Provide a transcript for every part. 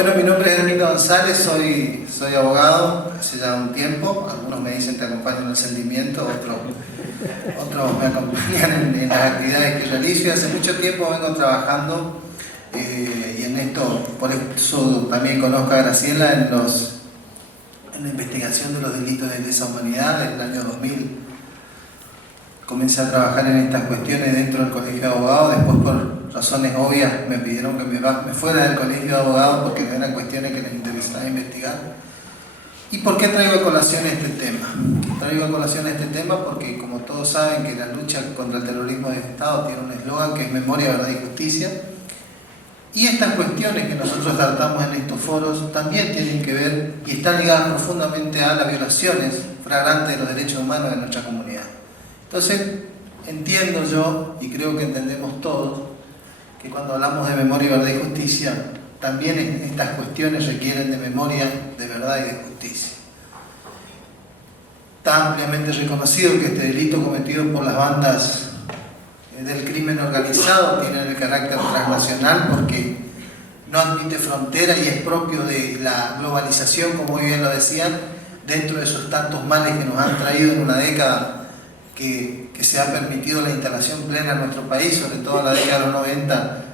Bueno, mi nombre es Herminio González, soy abogado hace ya un tiempo. Algunos me dicen te acompaño en el sentimiento, otros me acompañan en las actividades que realizo. Y hace mucho tiempo vengo trabajando y en esto, por eso también conozco a Graciela en la investigación de los delitos de lesa humanidad. En el año 2000 comencé a trabajar en estas cuestiones dentro del colegio de abogados. Después, por razones obvias, me pidieron que me fuera del colegio de abogados porque no eran cuestiones que les interesaba investigar. ¿Y por qué traigo a colación este tema? Traigo a colación este tema porque, como todos saben, que la lucha contra el terrorismo de Estado tiene un eslogan que es memoria, verdad y justicia. Y estas cuestiones que nosotros tratamos en estos foros también tienen que ver y están ligadas profundamente a las violaciones flagrantes de los derechos humanos de nuestra comunidad. Entonces, entiendo yo, y creo que entendemos todos, que cuando hablamos de memoria, verdad y justicia, también estas cuestiones requieren de memoria, de verdad y de justicia. Está ampliamente reconocido que este delito cometido por las bandas del crimen organizado tiene el carácter transnacional porque no admite frontera y es propio de la globalización, como muy bien lo decían, dentro de esos tantos males que nos han traído en una década que se ha permitido la instalación plena en nuestro país, sobre todo en la década de los 90,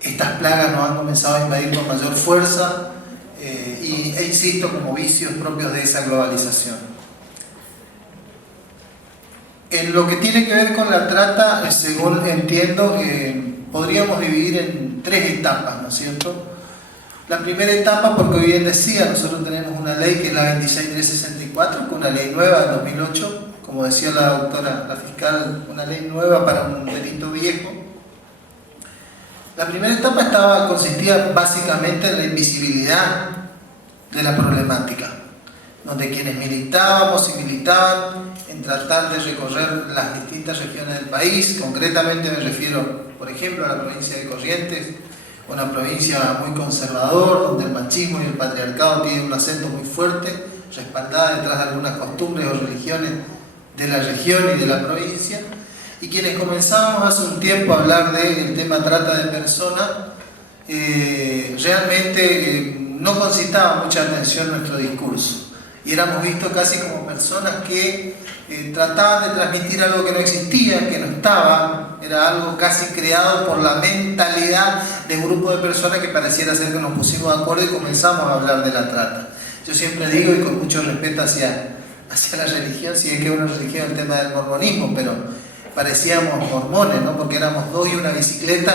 estas plagas nos han comenzado a invadir con mayor fuerza e insisto, como vicios propios de esa globalización. En lo que tiene que ver con la trata, según entiendo, podríamos dividir en tres etapas, ¿no es cierto? La primera etapa, porque hoy bien decía, nosotros tenemos una ley que es la 26364, que es una ley nueva del 2008, como decía la doctora, la fiscal, una ley nueva para un delito viejo. La primera etapa consistía básicamente en la invisibilidad de la problemática, donde quienes militábamos y militaban en tratar de recorrer las distintas regiones del país, concretamente me refiero, por ejemplo, a la provincia de Corrientes, una provincia muy conservadora, donde el machismo y el patriarcado tienen un acento muy fuerte, respaldada detrás de algunas costumbres o religiones de la región y de la provincia, y quienes comenzábamos hace un tiempo a hablar del tema trata de personas, realmente no concitaba mucha atención nuestro discurso, y éramos vistos casi como personas que trataban de transmitir algo que no existía, que no estaba, era algo casi creado por la mentalidad de un grupo de personas que pareciera ser que nos pusimos de acuerdo y comenzamos a hablar de la trata. Yo siempre digo, y con mucho respeto hacia la religión, si es que es una religión, el tema del mormonismo, pero parecíamos mormones, ¿no? Porque éramos dos y una bicicleta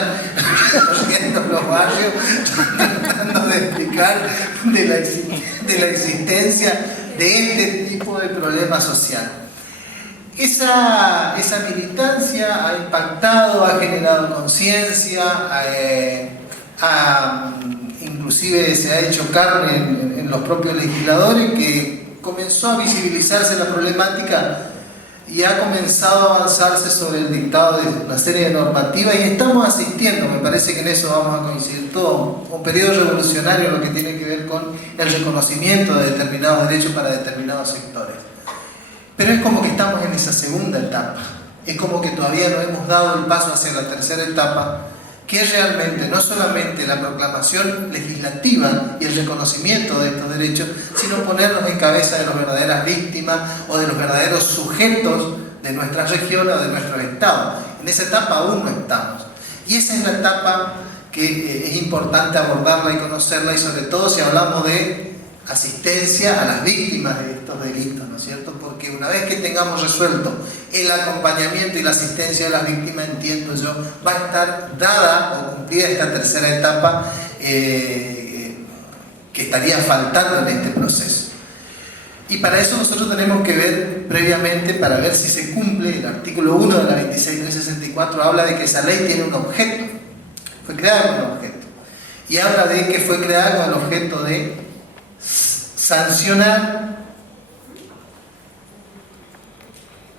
recorriendo los barrios, tratando de explicar de la existencia de este tipo de problema social. Esa militancia ha impactado, ha generado conciencia, inclusive se ha hecho carne en los propios legisladores, que comenzó a visibilizarse la problemática y ha comenzado a avanzarse sobre el dictado de una serie de normativas, y estamos asistiendo, me parece que en eso vamos a coincidir todos, un periodo revolucionario en lo que tiene que ver con el reconocimiento de determinados derechos para determinados sectores. Pero es como que estamos en esa segunda etapa, es como que todavía no hemos dado el paso hacia la tercera etapa, que es realmente no solamente la proclamación legislativa y el reconocimiento de estos derechos, sino ponernos en cabeza de las verdaderas víctimas o de los verdaderos sujetos de nuestra región o de nuestro Estado. En esa etapa aún no estamos. Y esa es la etapa que es importante abordarla y conocerla, y sobre todo si hablamos de asistencia a las víctimas de estos delitos, ¿no es cierto? Porque una vez que tengamos resuelto el acompañamiento y la asistencia de las víctimas, entiendo yo, va a estar dada o cumplida esta tercera etapa que estaría faltando en este proceso. Y para eso nosotros tenemos que ver previamente, para ver si se cumple, el artículo 1 de la 26364 habla de que esa ley tiene un objeto, fue creada con un objeto, y habla de que fue creada con el objeto de sancionar,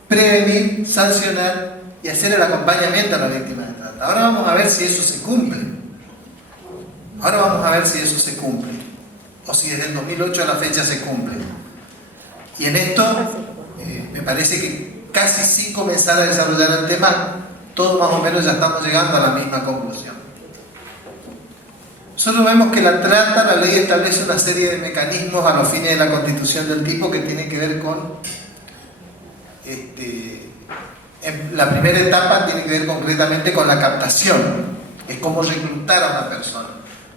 prevenir, sancionar y hacer el acompañamiento a las víctimas de trata. Ahora vamos a ver si eso se cumple. O si desde el 2008 a la fecha se cumple. Y en esto me parece que casi sin comenzar a desarrollar el tema, todos más o menos ya estamos llegando a la misma conclusión. Nosotros vemos que la trata, la ley establece una serie de mecanismos a los fines de la constitución del tipo que tiene que ver con, en la primera etapa tiene que ver concretamente con la captación, es cómo reclutar a una persona.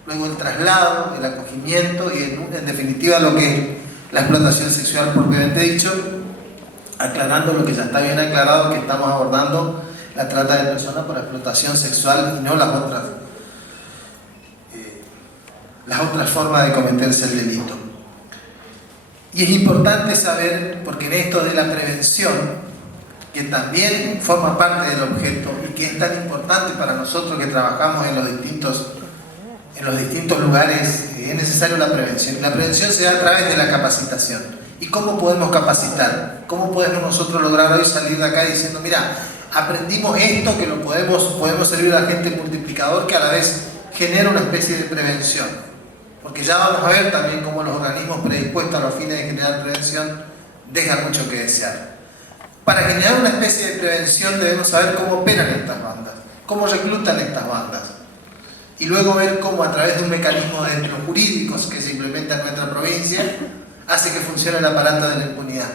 Luego el traslado, el acogimiento y en definitiva lo que es la explotación sexual propiamente dicho, aclarando lo que ya está bien aclarado, que estamos abordando la trata de personas por explotación sexual y no las otras formas de cometerse el delito. Y es importante saber, porque en esto de la prevención, que también forma parte del objeto y que es tan importante para nosotros que trabajamos en los distintos lugares, es necesario la prevención. La prevención se da a través de la capacitación. ¿Y cómo podemos capacitar? ¿Cómo podemos nosotros lograr hoy salir de acá diciendo, mira, aprendimos esto, que lo podemos servir a gente multiplicador que a la vez genera una especie de prevención? Porque ya vamos a ver también cómo los organismos predispuestos a los fines de generar prevención dejan mucho que desear. Para generar una especie de prevención debemos saber cómo operan estas bandas, cómo reclutan estas bandas. Y luego ver cómo a través de un mecanismo de los jurídicos que se implementa en nuestra provincia hace que funcione el aparato de la impunidad.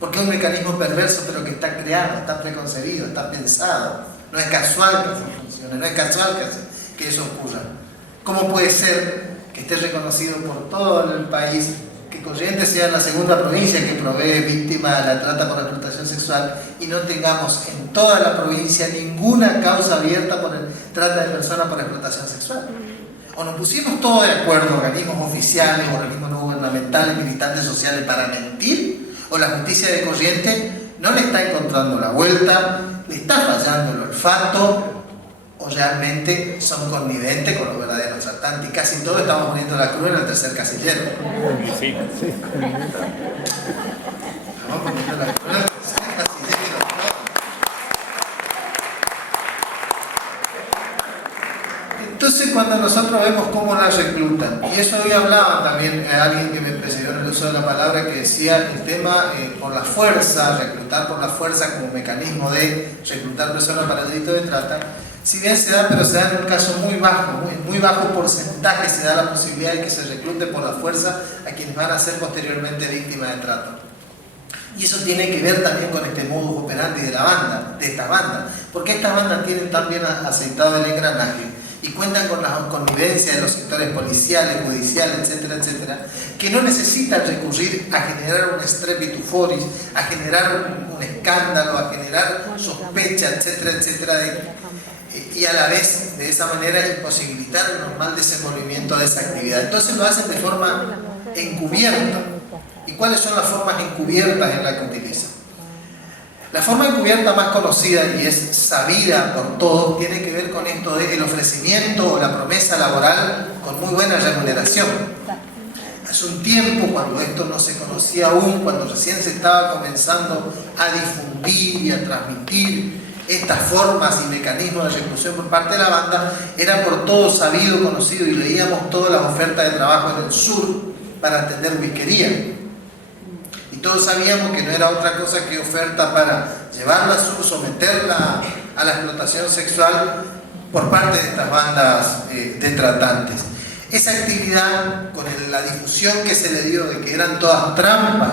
Porque es un mecanismo perverso pero que está creado, está preconcebido, está pensado. No es casual que así funcione, no es casual que eso ocurra. ¿Cómo puede ser que esté reconocido por todo el país que Corrientes sea la segunda provincia que provee víctimas de la trata por explotación sexual y no tengamos en toda la provincia ninguna causa abierta por trata de personas por explotación sexual? O nos pusimos todos de acuerdo, organismos oficiales, organismos no gubernamentales, militantes sociales, para mentir, o la justicia de Corrientes no le está encontrando la vuelta, le está fallando el olfato, o realmente son conniventes con los verdaderos tratantes. Y casi todo estamos poniendo la cruz en el tercer casillero. Sí. Estamos poniendo la cruz en el tercer casillero. Entonces, cuando nosotros vemos cómo la reclutan, y eso hoy hablaba también alguien que me precedió en el uso de la palabra, que decía el tema por la fuerza, reclutar por la fuerza como mecanismo de reclutar personas para el delito de trata. Si bien se da, pero se da en un caso muy bajo, muy bajo porcentaje se da la posibilidad de que se reclute por la fuerza a quienes van a ser posteriormente víctimas de trata. Y eso tiene que ver también con este modus operandi de esta banda, porque estas bandas tienen también aceitado el engranaje y cuentan con la connivencia de los sectores policiales, judiciales, etcétera, etcétera, que no necesitan recurrir a generar un strepitus foris, a generar un escándalo, a generar sospecha, etcétera, etcétera, y a la vez de esa manera imposibilitar el normal desenvolvimiento de esa actividad. Entonces lo hacen de forma encubierta. ¿Y cuáles son las formas encubiertas en las que utilizan? La forma encubierta más conocida y es sabida por todos tiene que ver con esto del ofrecimiento o la promesa laboral con muy buena remuneración. Hace un tiempo, cuando esto no se conocía aún, cuando recién se estaba comenzando a difundir y a transmitir estas formas y mecanismos de reclusión por parte de la banda, era por todos sabido, conocido, y leíamos todas las ofertas de trabajo en el sur para atender whiskería. Y todos sabíamos que no era otra cosa que oferta para llevarla al sur, someterla a la explotación sexual por parte de estas bandas de tratantes. Esa actividad, con la difusión que se le dio de que eran todas trampas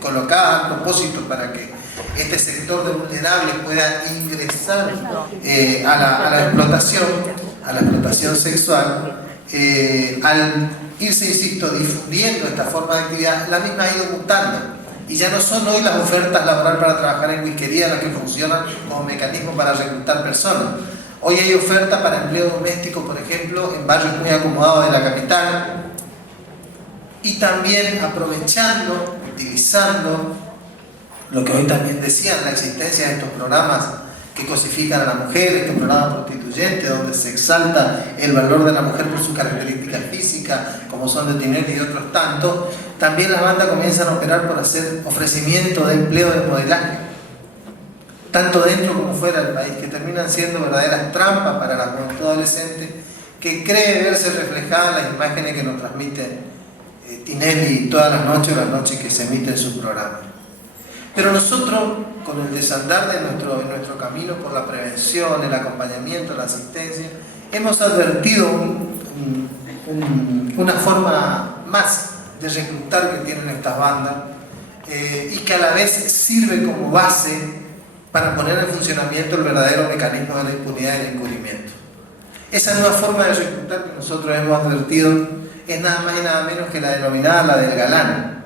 colocadas a propósito para que este sector de vulnerables pueda ingresar a la explotación sexual, al irse, insisto, difundiendo esta forma de actividad, la misma ha ido mutando. Y ya no son hoy las ofertas laborales para trabajar en whiskería las que funcionan como mecanismo para reclutar personas. Hoy hay ofertas para empleo doméstico, por ejemplo, en barrios muy acomodados de la capital. Y también aprovechando, utilizando lo que hoy también decían, la existencia de estos programas que cosifican a la mujer, estos programas prostituyentes, donde se exalta el valor de la mujer por sus características físicas, como son de Tinelli y otros tantos. También las bandas comienzan a operar por hacer ofrecimiento de empleo de modelaje, tanto dentro como fuera del país, que terminan siendo verdaderas trampas para la juventud adolescente, que cree verse reflejada en las imágenes que nos transmiten Tinelli todas las noches que se emiten sus programas. Pero nosotros, con el desandar de nuestro camino por la prevención, el acompañamiento, la asistencia, hemos advertido una forma más de reclutar que tienen estas bandas, y que a la vez sirve como base para poner en funcionamiento el verdadero mecanismo de la impunidad y el encubrimiento. Esa nueva forma de reclutar que nosotros hemos advertido es nada más y nada menos que la denominada la del galán.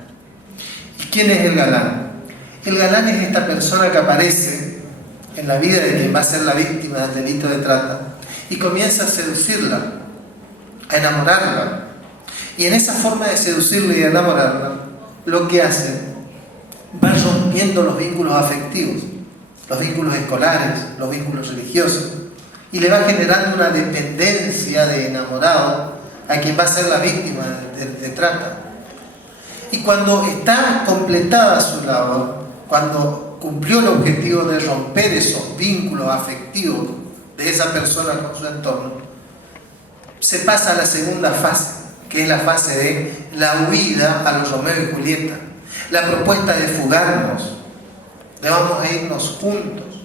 ¿Y quién es el galán? El galán es esta persona que aparece en la vida de quien va a ser la víctima del delito de trata y comienza a seducirla, a enamorarla. Y en esa forma de seducirla y de enamorarla, lo que hace, va rompiendo los vínculos afectivos, los vínculos escolares, los vínculos religiosos, y le va generando una dependencia de enamorado a quien va a ser la víctima de trata. Y cuando está completada su labor, cuando cumplió el objetivo de romper esos vínculos afectivos de esa persona con su entorno, se pasa a la segunda fase, que es la fase de la huida a los Romeo y Julieta, la propuesta de fugarnos, de vamos a irnos juntos,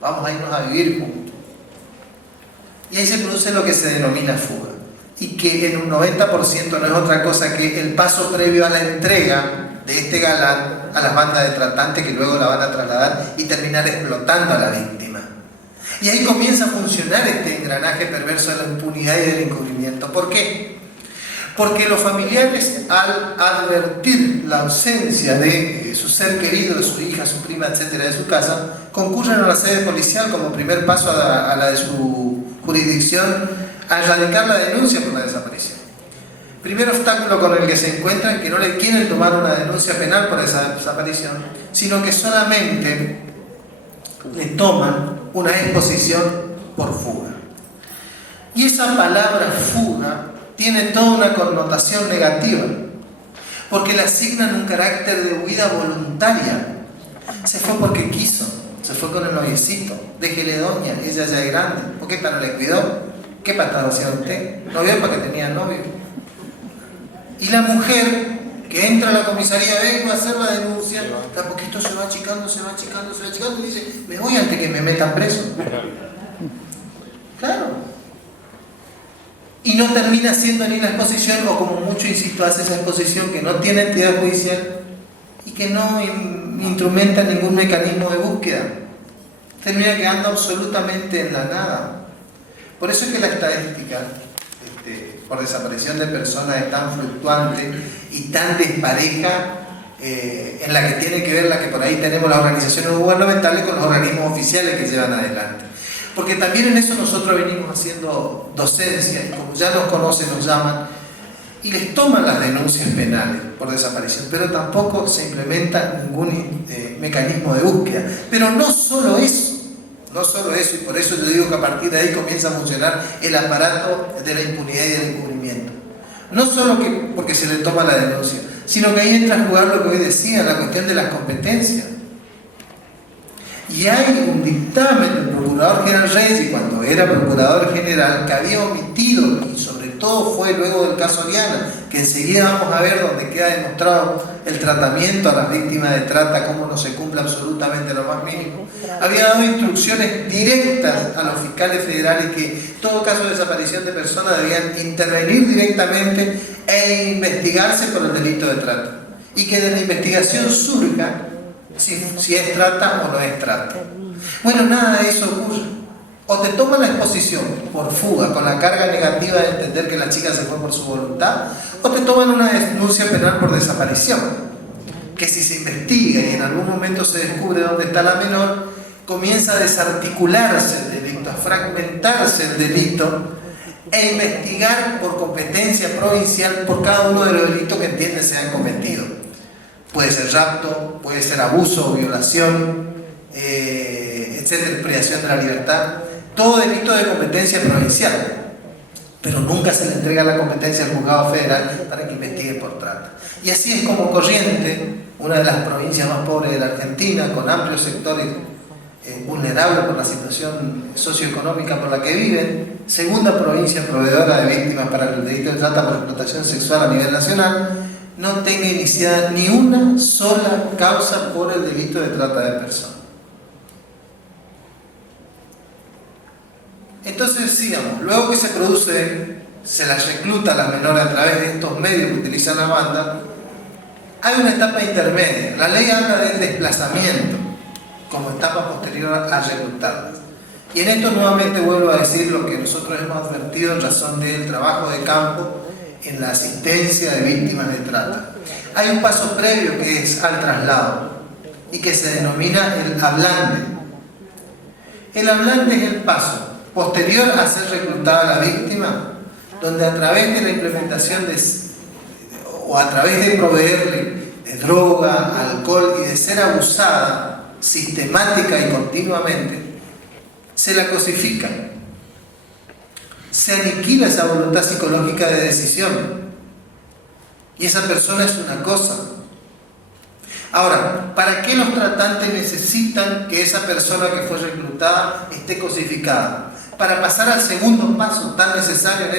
vamos a irnos a vivir juntos. Y ahí se produce lo que se denomina fuga, y que en un 90% no es otra cosa que el paso previo a la entrega de este galán a las bandas de tratantes que luego la van a trasladar y terminar explotando a la víctima. Y ahí comienza a funcionar este engranaje perverso de la impunidad y del encubrimiento. ¿Por qué? Porque los familiares, al advertir la ausencia de su ser querido, de su hija, su prima, etcétera, de su casa, concurren a la sede policial como primer paso a la de su jurisdicción a erradicar la denuncia por la desaparición. Primer obstáculo con el que se encuentran es que no le quieren tomar una denuncia penal por esa desaparición, sino que solamente le toman una exposición por fuga. Y esa palabra fuga tiene toda una connotación negativa, porque le asignan un carácter de huida voluntaria. Se fue porque quiso, se fue con el noviecito, déjele doña, ella ya es grande, ¿por qué para no le cuidó? ¿Qué patado hacía usted? ¿No vio para que tenía novio? Y la mujer que entra a la comisaría, vengo a hacer la denuncia, de a poquito se va achicando, se va achicando, se va achicando y dice, me voy antes que me metan preso. Claro. Y no termina siendo ni la exposición, o como mucho, insisto, hace esa exposición que no tiene entidad judicial y que no instrumenta ningún mecanismo de búsqueda. Termina quedando absolutamente en la nada. Por eso es que la estadística por desaparición de personas es tan fluctuante y tan despareja, en la que tiene que ver la que por ahí tenemos las organizaciones gubernamentales con los organismos oficiales que llevan adelante. Porque también en eso nosotros venimos haciendo docencia, y como ya nos conocen, nos llaman y les toman las denuncias penales por desaparición, pero tampoco se implementa ningún mecanismo de búsqueda. Pero no solo eso, y por eso yo digo que a partir de ahí comienza a funcionar el aparato de la impunidad y del encubrimiento. No solo porque se le toma la denuncia, sino que ahí entra a jugar lo que hoy decía, la cuestión de las competencias. Y hay un dictamen del Procurador General Reyes, y cuando era Procurador General, que había omitido, y sobre todo fue luego del caso Viana, que enseguida vamos a ver donde queda demostrado el tratamiento a las víctimas de trata, cómo no se cumple absolutamente lo más mínimo. Había dado instrucciones directas a los fiscales federales que todo caso de desaparición de personas debían intervenir directamente e investigarse por el delito de trata. Y que de la investigación surja si es trata o no es trata. Bueno, nada de eso ocurre. O te toman la exposición por fuga, con la carga negativa de entender que la chica se fue por su voluntad, o te toman una denuncia penal por desaparición, que si se investiga y en algún momento se descubre dónde está la menor, comienza a desarticularse el delito, a fragmentarse el delito, e investigar por competencia provincial por cada uno de los delitos que entiende se han cometido. Puede ser rapto, puede ser abuso o violación, etcétera, privación de la libertad, todo delito de competencia provincial, pero nunca se le entrega la competencia al juzgado federal para que investigue por trata. Y así es como Corrientes, una de las provincias más pobres de la Argentina, con amplios sectores vulnerables por la situación socioeconómica por la que viven, segunda provincia proveedora de víctimas para el delito de trata por explotación sexual a nivel nacional, no tenga iniciada ni una sola causa por el delito de trata de personas. Entonces, sigamos, luego que se produce se las recluta a las menores a través de estos medios que utilizan la banda, hay una etapa intermedia. La ley habla del desplazamiento como etapa posterior a reclutarlas. Y en esto nuevamente vuelvo a decir lo que nosotros hemos advertido en razón del trabajo de campo en la asistencia de víctimas de trata. Hay un paso previo que es al traslado y que se denomina el ablande. El ablande es el paso posterior a ser reclutada la víctima, donde a través de la implementación o a través de proveerle de droga, alcohol y de ser abusada sistemática y continuamente, se la cosifica, se aniquila esa voluntad psicológica de decisión y esa persona es una cosa. Ahora, ¿para qué los tratantes necesitan que esa persona que fue reclutada esté cosificada? Para pasar al segundo paso tan necesario en